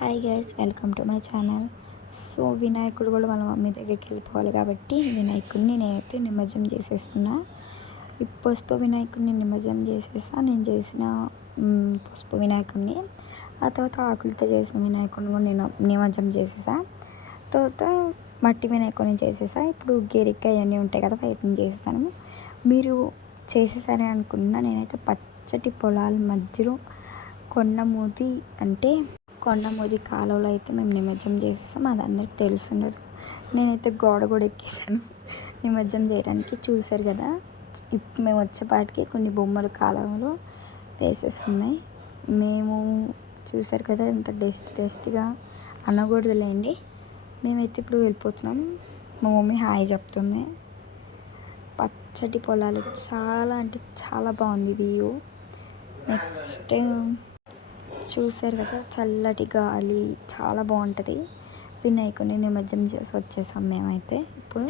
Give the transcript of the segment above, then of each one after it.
Hi guys, welcome to my channel. So వినాయకుడు కూడా వాళ్ళ మమ్మీ దగ్గరికి వెళ్ళిపోవాలి కాబట్టి వినాయకుడిని నేనైతే నిమజ్జనం చేసేస్తున్నా. ఈ పసుపు వినాయకుడిని నిమజ్జనం చేసేసా. నేను చేసిన పసుపు వినాయకుడిని, ఆ తర్వాత ఆకులతో చేసిన వినాయకుడిని కూడా నేను నిమజ్జనం చేసేసా. తర్వాత మట్టి వినాయకుడిని చేసేసా. ఇప్పుడు గెరికాయ అన్నీ ఉంటాయి కదా, వాటిని చేసేసాను. మీరు చేసేసారని అనుకున్నా. నేనైతే పచ్చటి పొలాల మధ్యలో కొండమూది కాలువలో అయితే మేము నిమజ్జనం చేసేసాం. అది అందరికి తెలుసుండదు. నేనైతే గోడ కూడా ఎక్కేసాను నిమజ్జనం చేయడానికి. చూసారు కదా, మేము వచ్చేపాటికి కొన్ని బొమ్మలు కాలువలో వేసేస్తున్నాయి. మేము చూసారు కదా ఎంత డస్ట్గా అనకూడదులేండి. మేమైతే ఇప్పుడు వెళ్ళిపోతున్నాం. మా మమ్మీ హాయ్ చెప్తుంది. పచ్చటి పొలాలు చాలా అంటే చాలా బాగుంది వ్యూ. నెక్స్ట్ చూసారు కదా, చల్లటి గాలి చాలా బాగుంటుంది. వినాయకుడిని నిమజ్జనం చేసి వచ్చేసాం మేమైతే. ఇప్పుడు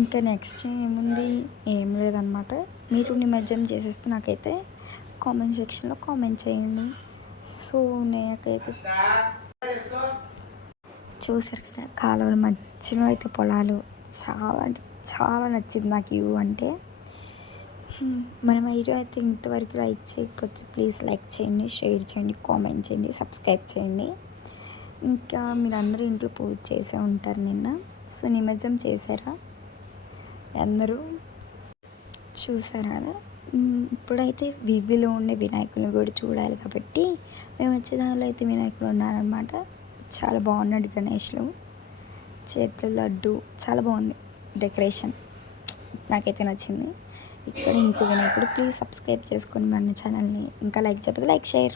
ఇంకా నెక్స్ట్ ఏముంది, ఏం లేదనమాట. మీరు నిమజ్జనం చేసేస్తే నాకైతే కామెంట్ సెక్షన్లో కామెంట్ చేయండి. సో నాకైతే చూసారు కదా, కాలువల మధ్యలో అయితే పొలాలు చాలా అంటే చాలా నచ్చింది నాకు వ్యూ అంటే. మన వీడియో అయితే ఇంతవరకు లైక్ చేయకపోతే ప్లీజ్ లైక్ చేయండి, షేర్ చేయండి, కామెంట్ చేయండి, సబ్స్క్రైబ్ చేయండి. ఇంకా మీరందరూ ఇంట్లో పూజ చేసే ఉంటారు నిన్న. సో నిమజ్జనం చేశారా అందరూ? చూసారు కదా. ఇప్పుడైతే వీధిలో ఉండే వినాయకుని కూడా చూడాలి కాబట్టి మేము వచ్చే దానిలో అయితే వినాయకులు ఉన్నారనమాట. చాలా బాగున్నాడు గణేష్లు, చేతుల లడ్డు చాలా బాగుంది డెకరేషన్, నాకైతే నచ్చింది. ఇక్కడ ఇంకో వినాయకుడు. ప్లీజ్ సబ్స్క్రైబ్ చేసుకోండి మన ఛానల్ని. ఇంకా లైక్ చెప్పదు, లైక్ షేర్.